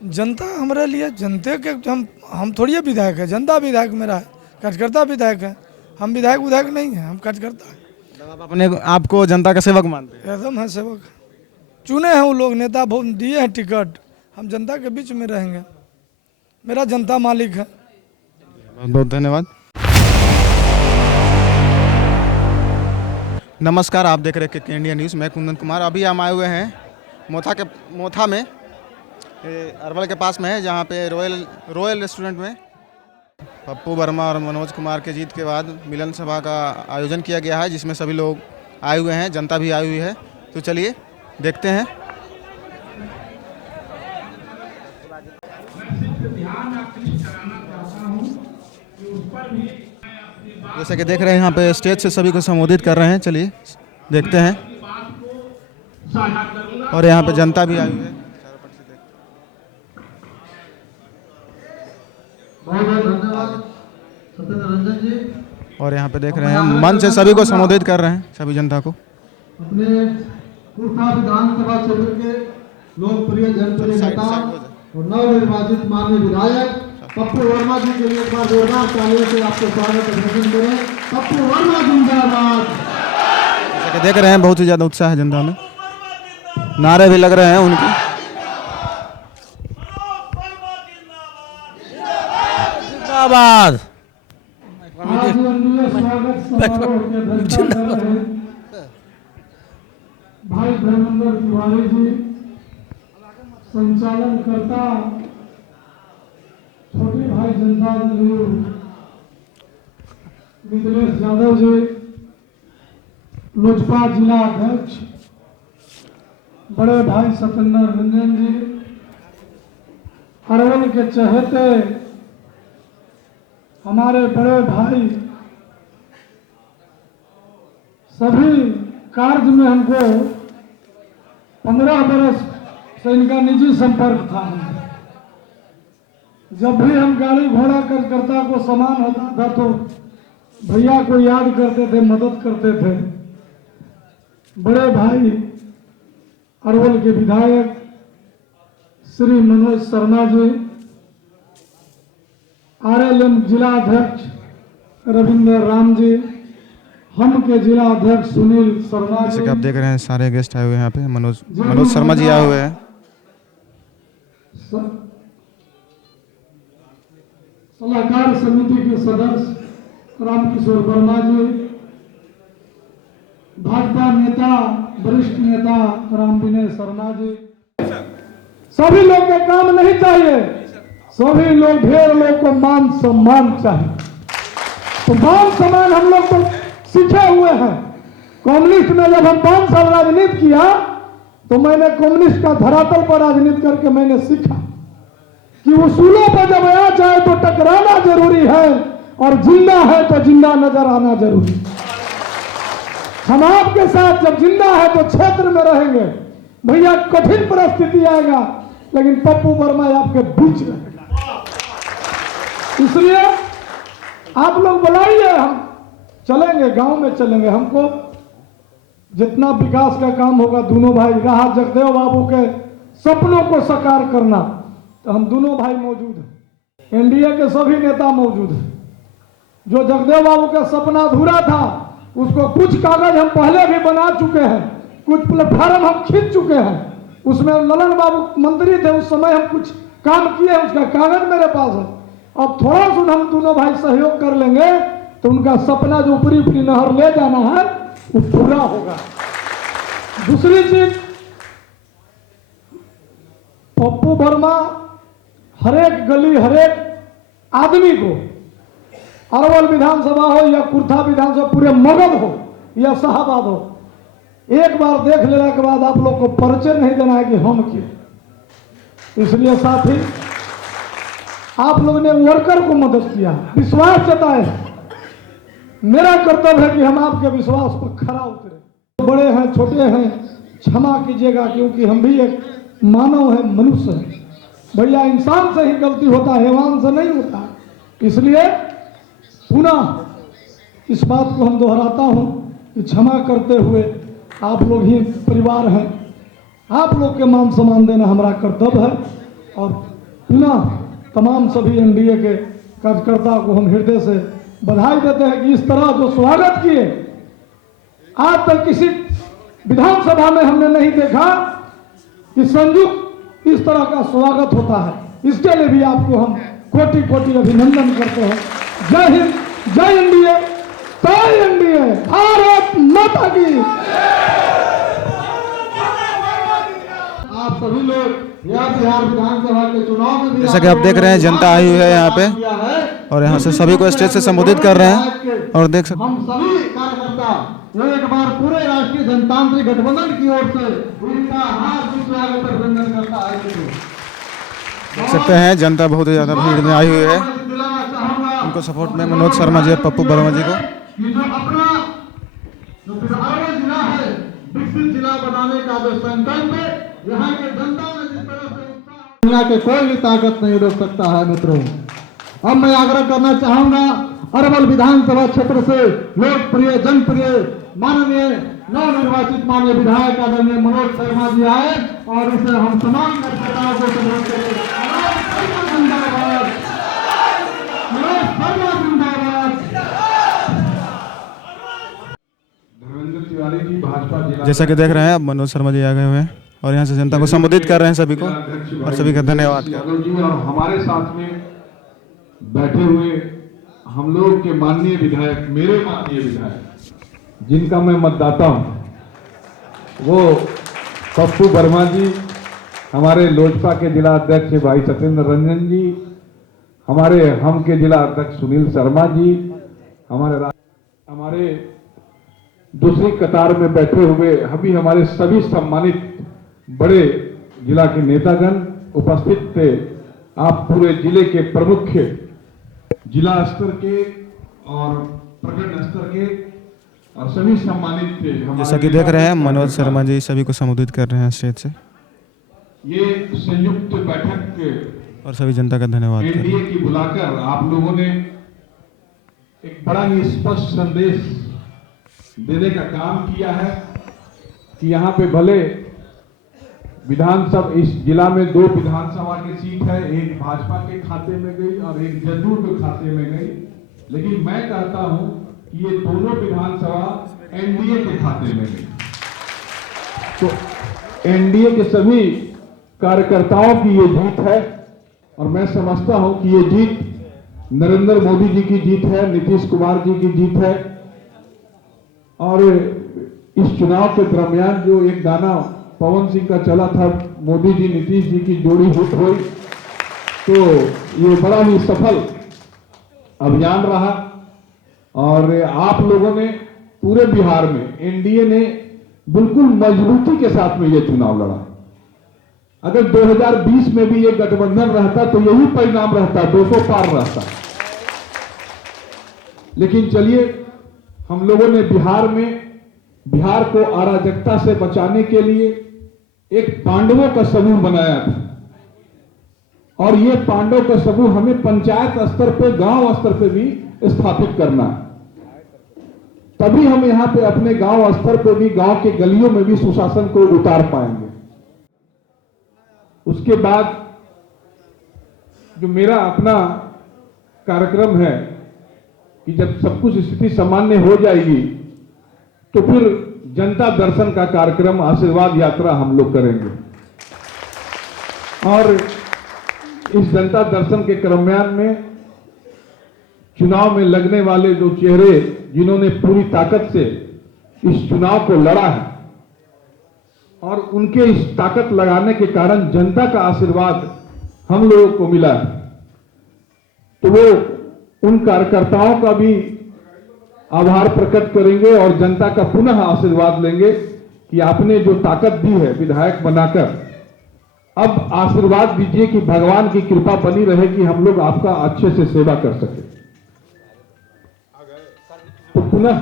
जनता हमारे लिए जनते के हम थोड़ी विधायक है, जनता विधायक मेरा है, कार्यकर्ता विधायक है। हम विधायक नहीं है, हम कार्यकर्ता है। मतलब आप अपने आपको जनता का सेवक मानते हैं? एकदम है सेवक। चुने हैं वो लोग, नेता दिए हैं टिकट, हम जनता के बीच में रहेंगे। मेरा जनता मालिक है। बहुत बहुत धन्यवाद। नमस्कार, आप देख रहे हैं के इंडिया न्यूज़। मैं कुंदन कुमार। अभी हम आए हुए हैं मोथा में, अरवल के पास में है, जहाँ पे रॉयल रेस्टोरेंट में पप्पू वर्मा और मनोज कुमार के जीत के बाद मिलन सभा का आयोजन किया गया है, जिसमें सभी लोग आए हुए हैं, जनता भी आई हुई है। तो चलिए देखते हैं। जैसे कि देख रहे हैं यहाँ पे स्टेज से सभी को संबोधित कर रहे हैं। चलिए देखते हैं। और यहाँ पे जनता भी आई हुई है। बहुत बहुत धन्यवाद सत्येंद्र रंजन जी। और यहाँ पे देख रहे हैं मंच से सभी को संबोधित कर रहे हैं, सभी जनता को। अपने कुर्था विधानसभा क्षेत्र के लोकप्रिय जनप्रिय नेता और नवनिर्वाचित माननीय विधायक पप्पू वर्मा जी के लिए एक बार जोरदार तालियों से आपको स्वागत अभिनंदन करें। पप्पू वर्मा जिंदाबाद। जैसे कि देख रहे हैं बहुत ही ज़्यादा उत्साह है जनता में, नारे भी लग रहे हैं उनके। जिंदाबाद। आज एनडीए स्वागत समारोह के अध्यक्षता कर रहे भाई धर्मेंद्र तिवारी जी, संचालन करता छोटे भाई जनता दल मिथिलेश यादव जी, लोजपा जिला अध्यक्ष बड़े भाई सत्येंद्र रंजन जी, अरवल के चहेते हमारे बड़े भाई, सभी कार्य में हमको 15 बरस से इनका निजी संपर्क था। जब भी हम गाड़ी घोड़ा कार्यकर्ता को सामान होता था तो भैया को याद करते थे, मदद करते थे। बड़े भाई अरवल के विधायक श्री मनोज शर्मा जी, आरएलएम जिला अध्यक्ष रविंद्र राम जी, हम के जिला अध्यक्ष सुनील शर्मा जैसे जी। कि आप देख रहे हैं सारे गेस्ट आए हुए हैं यहाँ पे। मनोज शर्मा जी आए हुए हैं। सलाहकार समिति के सदस्य रामकिशोर वर्मा जी, भाजपा नेता वरिष्ठ नेता राम विनय शर्मा जी। सभी लोग के काम नहीं चाहिए, सभी लोग ढेर लोग को मान सम्मान चाहिए। तो मान सम्मान हम लोग तो सीखे हुए हैं। कम्युनिस्ट में जब हम 5 साल राजनीति किया तो मैंने कम्युनिस्ट का धरातल पर राजनीति करके मैंने सीखा कि उसूलों पर जब आ जाए तो टकराना जरूरी है और जिंदा है तो जिंदा नजर आना जरूरी है। हम आपके साथ जब जिंदा है तो क्षेत्र में रहेंगे, भैया कठिन परिस्थिति आएगा लेकिन पप्पू वर्मा आपके बीच रहेगा। इसलिए आप लोग बुलाइए, हम चलेंगे, गांव में चलेंगे। हमको जितना विकास का काम होगा, दोनों भाई राहत जगदेव बाबू के सपनों को साकार करना, तो हम दोनों भाई मौजूद हैं। एनडीए के सभी नेता मौजूद हैं। जो जगदेव बाबू का सपना अधूरा था उसको कुछ कागज हम पहले भी बना चुके हैं, कुछ प्लेटफार्म हम खींच चुके हैं। उसमें ललन बाबू मंत्री थे, उस समय हम कुछ काम किए, उसका कागज मेरे पास है। अब थोड़ा सा हम दोनों भाई सहयोग कर लेंगे तो उनका सपना जो ऊपरी ऊपरी नहर ले जाना है वो पूरा होगा। दूसरी चीज, पप्पू वर्मा हरेक गली हरेक आदमी को, अरवल विधानसभा हो या कुर्था विधानसभा, पूरे मगध हो या शाहबाद हो, एक बार देख लेने के बाद आप लोग को परिचय नहीं देना है कि हम किए। इसलिए साथी आप लोगों ने वर्कर को मदद किया, विश्वास जताए। मेरा कर्तव्य है कि हम आपके विश्वास पर खरा उतरे। बड़े हैं छोटे हैं क्षमा कीजिएगा, क्योंकि हम भी एक मानव है, मनुष्य है। भैया इंसान से ही गलती होता है, हैवान से नहीं होता। इसलिए पुनः इस बात को हम दोहराता हूं कि क्षमा करते हुए आप लोग ही परिवार हैं, आप लोग के मान सम्मान देना हमारा कर्तव्य है। और पुनः तमाम सभी एनडीए के कार्यकर्ताओं को हम हृदय से बधाई देते हैं कि इस तरह जो स्वागत किए, आज तक किसी विधानसभा में हमने नहीं देखा कि संयुक्त इस तरह का स्वागत होता है। इसके लिए भी आपको हम कोटि कोटि अभिनंदन करते हैं। जय हिंद, जय एनडीए, जय एनडीए, भारत माता की। आप सभी लोग बिहार विधानसभा के चुनाव में भी जैसा कि आप देख रहे हैं जनता आई हुई है यहाँ पे और यहाँ से सभी को स्टेज से संबोधित कर रहे हैं और देख सकते हम सभी कार्यकर्ता एक बार पूरे राष्ट्रीय जनतांत्रिक गठबंधन की ओर से उनका हार्दिक स्वागत अभिनंदन करता है। देख सकते हैं जनता बहुत ही ज्यादा भीड़ में आई हुई है। उनको सपोर्ट में मनोज शर्मा जी और पप्पू वर्मा जी को जो अपना जो बिहार जिला है विकसित जिला बनाने का जो संकल्प है, यहाँ के जनता में जिस तरह से उत्साह, दुनिया के कोई भी ताकत नहीं रोक सकता है। मित्रों, अब मैं आग्रह करना चाहूंगा अरवल विधानसभा क्षेत्र से लोकप्रिय जनप्रिय माननीय नवनिर्वाचित माननीय विधायक आदरणीय मनोज शर्मा जी आए और इसे हम तमाम कार्यकर्ताओं को संबोधित करें। धर्मेंद्र तिवारी जी भाजपा जिला, जैसा कि देख रहे हैं अब मनोज शर्मा जी आ गए हुए हैं और यहाँ से जनता को संबोधित कर रहे हैं सभी को और सभी का धन्यवाद कर यादव जी और हमारे साथ में बैठे हुए हम लोग के माननीय विधायक, मेरे माननीय विधायक जिनका मैं मतदाता हूं, वो पप्पू वर्मा जी, हमारे लोजपा के जिला अध्यक्ष भाई सत्येंद्र रंजन जी, हमारे हम के जिला अध्यक्ष सुनील शर्मा जी, हमारे दूसरी कतार में बैठे हुए अभी हमारे सभी सम्मानित बड़े जिला के नेतागण उपस्थित थे। आप पूरे जिले के प्रमुख जिला स्तर के और प्रखंड स्तर के और सभी सम्मानित थे। जैसा कि देख रहे हैं मनोज शर्मा जी सभी को संबोधित कर रहे हैं स्टेज से। ये संयुक्त बैठक और सभी जनता का धन्यवाद कर रहे हैं। एनडीए की बुलाकर आप लोगों ने एक बड़ा ही स्पष्ट संदेश देने का काम किया है कि यहाँ पे भले विधानसभा, इस जिला में 2 विधानसभा की सीट है, एक भाजपा के खाते में गई और एक जदयू के खाते में गई, लेकिन मैं कहता हूं कि ये दोनों विधानसभा एनडीए के खाते में गई। तो एनडीए के सभी कार्यकर्ताओं की ये जीत है और मैं समझता हूं कि ये जीत नरेंद्र मोदी जी की जीत है, नीतीश कुमार जी की जीत है। और इस चुनाव के दरमियान जो एक गाना पवन सिंह का चला था, मोदी जी नीतीश जी की जोड़ी हिट हुई, तो ये बड़ा ही सफल अभियान रहा और आप लोगों ने पूरे बिहार में एनडीए ने बिल्कुल मजबूती के साथ में ये चुनाव लड़ा। अगर 2020 में भी ये गठबंधन रहता तो यही परिणाम रहता, 200 पार रहता। लेकिन चलिए, हम लोगों ने बिहार को अराजकता से बचाने के लिए एक पांडवों का समूह बनाया था और ये पांडवों का समूह हमें पंचायत स्तर पे, गांव स्तर पे भी स्थापित करना है। तभी हम यहां पे अपने गांव स्तर पे भी, गांव के गलियों में भी सुशासन को उतार पाएंगे। उसके बाद जो मेरा अपना कार्यक्रम है कि जब सब कुछ स्थिति सामान्य हो जाएगी तो फिर जनता दर्शन का कार्यक्रम, आशीर्वाद यात्रा हम लोग करेंगे और इस जनता दर्शन के दरमियान में चुनाव में लगने वाले जो चेहरे जिन्होंने पूरी ताकत से इस चुनाव को लड़ा है और उनके इस ताकत लगाने के कारण जनता का आशीर्वाद हम लोगों को मिला है, तो वो उन कार्यकर्ताओं का भी आभार प्रकट करेंगे और जनता का पुनः आशीर्वाद लेंगे कि आपने जो ताकत दी है विधायक बनाकर, अब आशीर्वाद दीजिए कि भगवान की कृपा बनी रहे कि हम लोग आपका अच्छे से सेवा कर सके। तो पुनः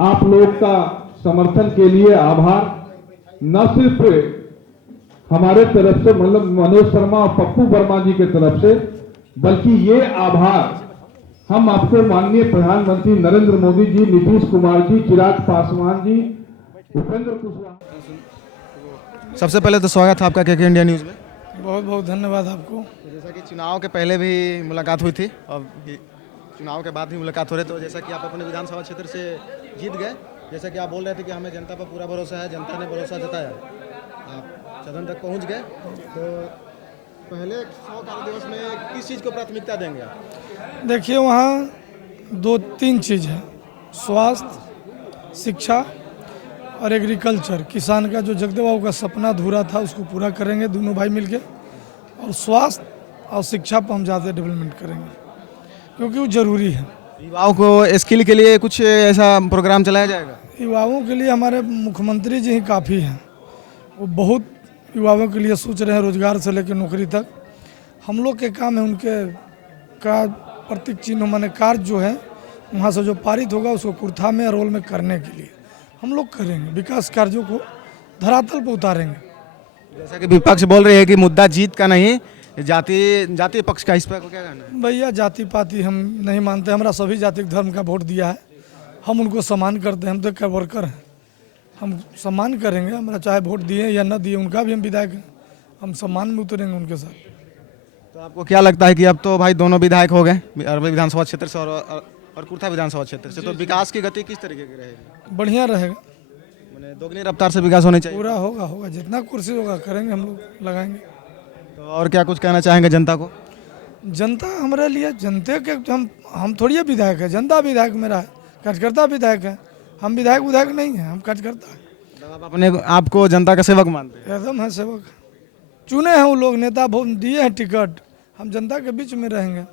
आप लोग का समर्थन के लिए आभार, न सिर्फ हमारे तरफ से, मतलब मनोज शर्मा और पप्पू वर्मा जी के तरफ से, बल्कि ये आभार हम आपको माननीय प्रधानमंत्री नरेंद्र मोदी जी, नीतीश कुमार जी, चिराग पासवान जी, उपेंद्र कुशवाहा। सबसे पहले तो स्वागत है आपका केके इंडिया न्यूज में। बहुत बहुत धन्यवाद आपको। तो जैसा कि चुनाव के पहले भी मुलाकात हुई थी और चुनाव के बाद भी मुलाकात हो रही, तो जैसा कि आप अपने विधानसभा क्षेत्र से जीत गए, जैसा कि आप बोल रहे थे कि हमें जनता पर पूरा भरोसा है, जनता ने भरोसा जताया, आप सदन तक पहुंच गए, तो पहले 100 कार्य दिवस में किस चीज़ को प्राथमिकता देंगे आप? देखिए वहाँ 2-3 चीज़ है, स्वास्थ्य, शिक्षा और एग्रीकल्चर। किसान का जो जगदेव बाबू का सपना अधूरा था उसको पूरा करेंगे दोनों भाई मिलके, और स्वास्थ्य और शिक्षा पर हम ज़्यादा डेवलपमेंट करेंगे क्योंकि वो ज़रूरी है। युवाओं को स्किल के लिए कुछ ऐसा प्रोग्राम चलाया जाएगा? युवाओं के लिए हमारे मुख्यमंत्री जी ही काफ़ी हैं, वो बहुत युवाओं के लिए सोच रहे हैं, रोजगार से लेकर नौकरी तक। हम लोग के काम है उनके का प्रतीक चिन्ह माने कार्य जो है वहाँ से जो पारित होगा उसको कुर्था में रोल में करने के लिए हम लोग करेंगे, विकास कार्यों को धरातल पर उतारेंगे। जैसा कि विपक्ष बोल रही है कि मुद्दा जीत का नहीं, जाति पक्ष का, इस पर क्या कहना है? भैया जाति पाति हम नहीं मानते, हमारा सभी जाति धर्म का वोट दिया है, हम उनको सम्मान करते हैं, हम तो एक वर्कर हैं, हम सम्मान करेंगे, हमारा चाहे वोट दिए या न दिए उनका भी हम विधायक हैं, हम सम्मान में उतरेंगे उनके साथ। तो आपको क्या लगता है कि अब तो भाई दोनों विधायक हो गए अरवल विधानसभा क्षेत्र से और कुर्था विधानसभा क्षेत्र से, तो विकास की गति किस तरीके की रहेगी? बढ़िया रहेगा, मैंने दोगुनी रफ्तार से विकास होनी चाहिए। पूरा होगा, जितना कुर्सी होगा करेंगे, हम लोग लगाएंगे। तो और क्या कुछ कहना चाहेंगे जनता को? जनता हमारे लिए, जनते के हम थोड़ी विधायक है, जनता विधायक मेरा है, कार्यकर्ता विधायक है, हम विधायक नहीं है, हम कार्यकर्ता है। मतलब आप अपने आपको जनता का सेवक मानते हैं? एकदम है सेवक, चुने हैं वो लोग, नेता वोट दिए हैं टिकट, हम जनता के बीच में रहेंगे,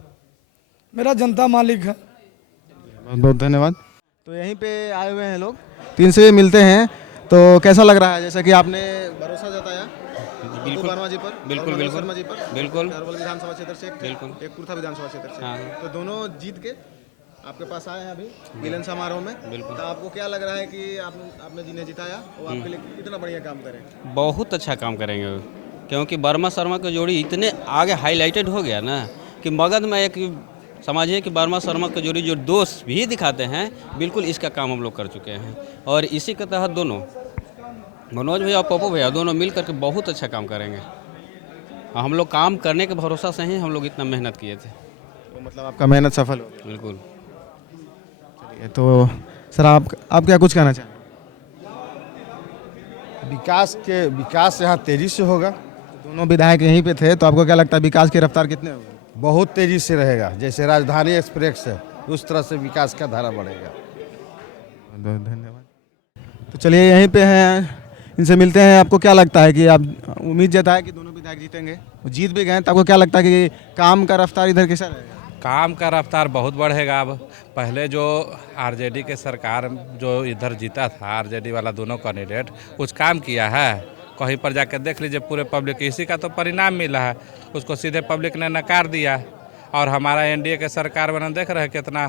मेरा जनता मालिक है। बहुत बहुत धन्यवाद। तो यहीं पे आए हुए हैं लोग, 3 से मिलते हैं, तो कैसा लग रहा है? जैसा कि आपने भरोसा जताया बिल्कुल वर्मा जी पर, बिल्कुल और शर्मा जी पर, बिल्कुल अरवल विधानसभा क्षेत्र से, बिल्कुल। एक कुर्था विधानसभा क्षेत्र से, हाँ। तो दोनों जीत के आपके पास आए हैं अभी मिलन समारोह में। बिल्कुल। तो आपको क्या लग रहा है कि आपने जिन्हें जिताया वो आपके लिए कितना बढ़िया काम करें? बहुत अच्छा काम करेंगे वो, क्योंकि वर्मा शर्मा की जोड़ी इतने आगे हाईलाइटेड हो गया ना कि मगध में एक समझिए कि वर्मा शर्मा की जोड़ी जो दोस्त भी दिखाते हैं, बिल्कुल इसका काम हम लोग कर चुके हैं, और इसी के तहत दोनों मनोज भैया और पप्पू भैया दोनों मिल करके बहुत अच्छा काम करेंगे। हम लोग काम करने के भरोसा से ही हम लोग इतना मेहनत किए थे। तो मतलब आपका मेहनत सफल हो गई। बिल्कुल। चलिए, तो सर आप क्या कुछ कहना चाहें? विकास यहाँ तेजी से होगा। दोनों विधायक यहीं पे थे, तो आपको क्या लगता है विकास की रफ्तार कितने होगी? बहुत तेजी से रहेगा, जैसे राजधानी एक्सप्रेस है उस तरह से विकास का धारा बढ़ेगा। बहुत धन्यवाद। तो चलिए यहीं पे हैं, इनसे मिलते हैं। आपको क्या लगता है कि आप उम्मीद जताए कि दोनों विधायक जीतेंगे, वो जीत भी गए, तो आपको क्या लगता है कि काम का रफ्तार इधर कैसा रहेगा? काम का रफ्तार बहुत बढ़ेगा। अब पहले जो आरजेडी के सरकार जो इधर जीता था, आरजेडी वाला दोनों कैंडिडेट, कुछ काम किया है? कहीं पर जाकर देख लीजिए, पूरे पब्लिक इसी का तो परिणाम मिला है, उसको सीधे पब्लिक ने नकार दिया। और हमारा एनडीए के सरकार में देख रहे हैं कितना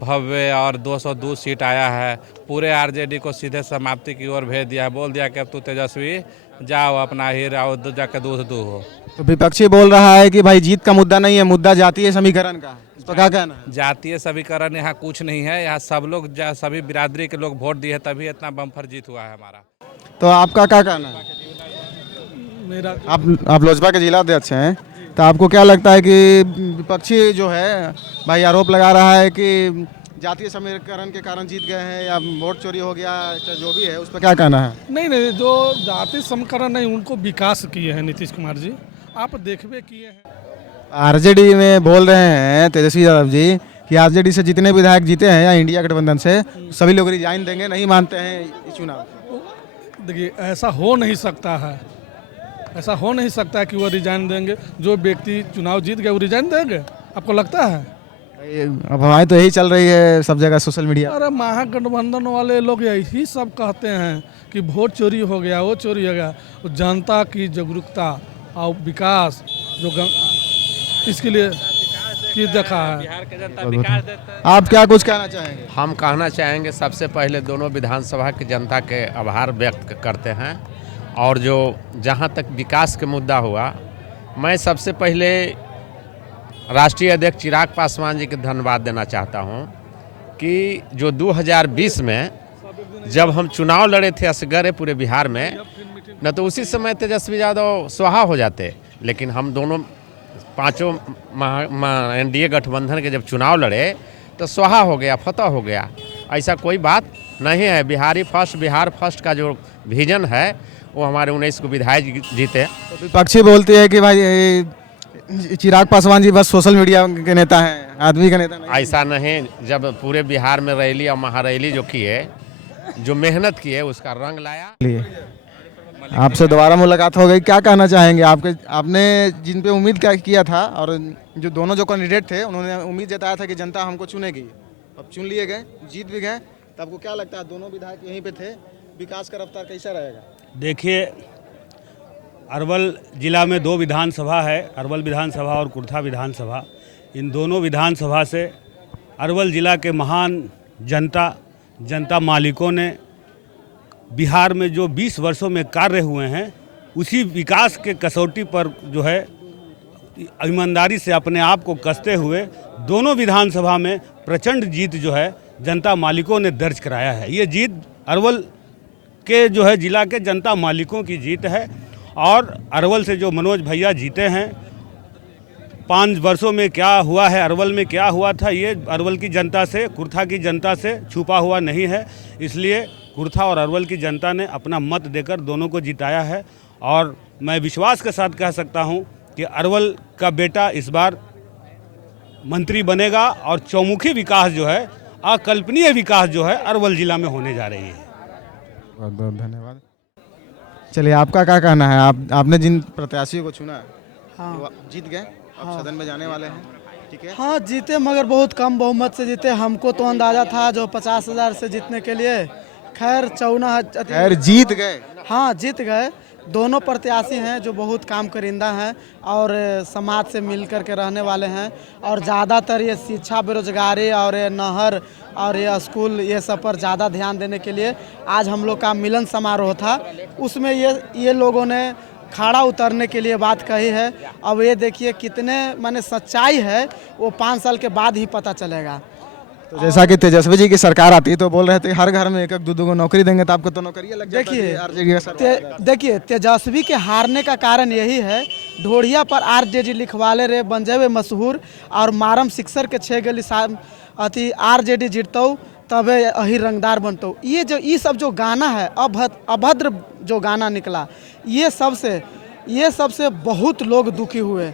भव्य और 202 सीट आया है, पूरे आरजेडी को सीधे समाप्ति की ओर भेज दिया है, बोल दिया कि अब तू तेजस्वी जाओ अपना ही रहो, जाकर दूध दू हो। तो विपक्षी बोल रहा है कि भाई जीत का मुद्दा नहीं है, मुद्दा जातीय समीकरण का है, इस पर क्या कहना है? जातीय समीकरण यहाँ कुछ नहीं है, यहाँ सब लोग सभी बिरादरी के लोग वोट दिए, तभी इतना बम्पर जीत हुआ है हमारा। तो आपका क्या कहना है? मेरा आप लोजपा के जिला अध्यक्ष हैं, तो आपको क्या लगता है कि विपक्षी जो है भाई आरोप लगा रहा है कि जातीय समीकरण के कारण जीत गए हैं या वोट चोरी हो गया, चाहे जो भी है, उस पर क्या कहना है? नहीं, जो जाति समीकरण नहीं, उनको विकास किए हैं नीतीश कुमार जी, आप देखबे किए हैं। आरजेडी में बोल रहे हैं तेजस्वी यादव जी कि आरजेडी से जितने विधायक जीते हैं या इंडिया गठबंधन से, सभी लोग रिजाइन देंगे, नहीं मानते हैं इस चुनाव। देखिए ऐसा हो नहीं सकता है, ऐसा हो नहीं सकता है कि वो रिजाइन देंगे। जो व्यक्ति चुनाव जीत गए वो रिजाइन देंगे, आपको लगता है? अब हमारी तो यही चल रही है सब जगह सोशल मीडिया। अरे महागठबंधन वाले लोग यही सब कहते हैं कि वोट चोरी हो गया, वो चोरी हो गया। जनता की जागरूकता और विकास जो इसके लिए की देखा है। बिहार के जनता विकास देते हैं। आप क्या कुछ कहना चाहेंगे? हम कहना चाहेंगे सबसे पहले दोनों विधानसभा की जनता के आभार व्यक्त करते हैं, और जो जहां तक विकास के मुद्दा हुआ, मैं सबसे पहले राष्ट्रीय अध्यक्ष चिराग पासवान जी के धन्यवाद देना चाहता हूं कि जो 2020 में जब हम चुनाव लड़े थे असगरे पूरे बिहार में, न तो उसी समय तेजस्वी यादव स्वाहा हो जाते, लेकिन हम दोनों पांचों एनडीए गठबंधन के जब चुनाव लड़े तो स्वाहा हो गया, फतह हो गया। ऐसा कोई बात नहीं है। बिहारी फर्स्ट, बिहार फर्स्ट का जो विजन है वो हमारे 19 को विधायक जीते। तो विपक्षी बोलती है कि भाई चिराग पासवान जी बस सोशल मीडिया के नेता हैं, आदमी का नेता नहीं। ऐसा नहीं, जब पूरे बिहार में रैली और महारैली जो किए, जो मेहनत किए, उसका रंग लाया। आपसे दोबारा मुलाकात हो गई, क्या कहना चाहेंगे? आपने जिन पे उम्मीद क्या किया था और जो दोनों जो कैंडिडेट थे उन्होंने उम्मीद जताया था कि जनता हमको चुनेगी, अब चुन लिए गए, जीत भी गए, तो आपको क्या लगता है दोनों विधायक यहीं पे थे, विकास का रफ्तार कैसा रहेगा? देखिए, अरवल ज़िला में 2 विधानसभा है, अरवल विधानसभा और कुर्था विधानसभा। इन दोनों विधानसभा से अरवल ज़िला के महान जनता मालिकों ने बिहार में जो 20 वर्षों में कार्य हुए हैं, उसी विकास के कसौटी पर जो है ईमानदारी से अपने आप को कसते हुए दोनों विधानसभा में प्रचंड जीत जो है जनता मालिकों ने दर्ज कराया है। ये जीत अरवल के जो है ज़िला के जनता मालिकों की जीत है। और अरवल से जो मनोज भैया जीते हैं, 5 वर्षों में क्या हुआ है, अरवल में क्या हुआ था, ये अरवल की जनता से, कुर्था की जनता से छुपा हुआ नहीं है। इसलिए कुर्था और अरवल की जनता ने अपना मत देकर दोनों को जिताया है। और मैं विश्वास के साथ कह सकता हूं कि अरवल का बेटा इस बार मंत्री बनेगा और चौमुखी विकास जो है, अकल्पनीय विकास जो है अरवल ज़िला में होने जा रही है। बहुत बहुत धन्यवाद। चलिए, आपका क्या कहना है? आपने जिन प्रत्याशियों को चुना, हाँ, वो जीत गए, अब सदन में जाने वाले हैं, ठीक है? हाँ जीते, मगर बहुत कम बहुमत से जीते। हमको तो अंदाजा था जो 50,000 से जीतने के लिए, खैर 54,000। खैर जीत गए। हाँ जीत गए। दोनों प्रत्याशी हैं जो बहुत काम करिंदा हैं और समाज से मिल कर के रहने वाले हैं। और ज़्यादातर ये शिक्षा, बेरोजगारी और ये नहर और ये स्कूल, ये सब पर ज़्यादा ध्यान देने के लिए आज हम लोग का मिलन समारोह था, उसमें ये लोगों ने खड़ा उतरने के लिए बात कही है। अब ये देखिए कितने माने सच्चाई है, वो 5 साल के बाद ही पता चलेगा। तो जैसा कि तेजस्वी जी की सरकार आती तो बोल रहे थे हर घर में 1-1, 2-2 नौकरी देंगे, तो आपको तो नौकरी लग जाता है। देखिए तेजस्वी के हारने का कारण यही है, ढोड़िया पर आरजेडी लिखवाले रे बन जावे मशहूर, और मारम सिक्सर के 6 गली अति आरजेडी जीतौ तबे अही रंगदार बनतो। ये सब जो गाना है, अभद्र जो गाना निकला, ये सबसे बहुत लोग दुखी हुए।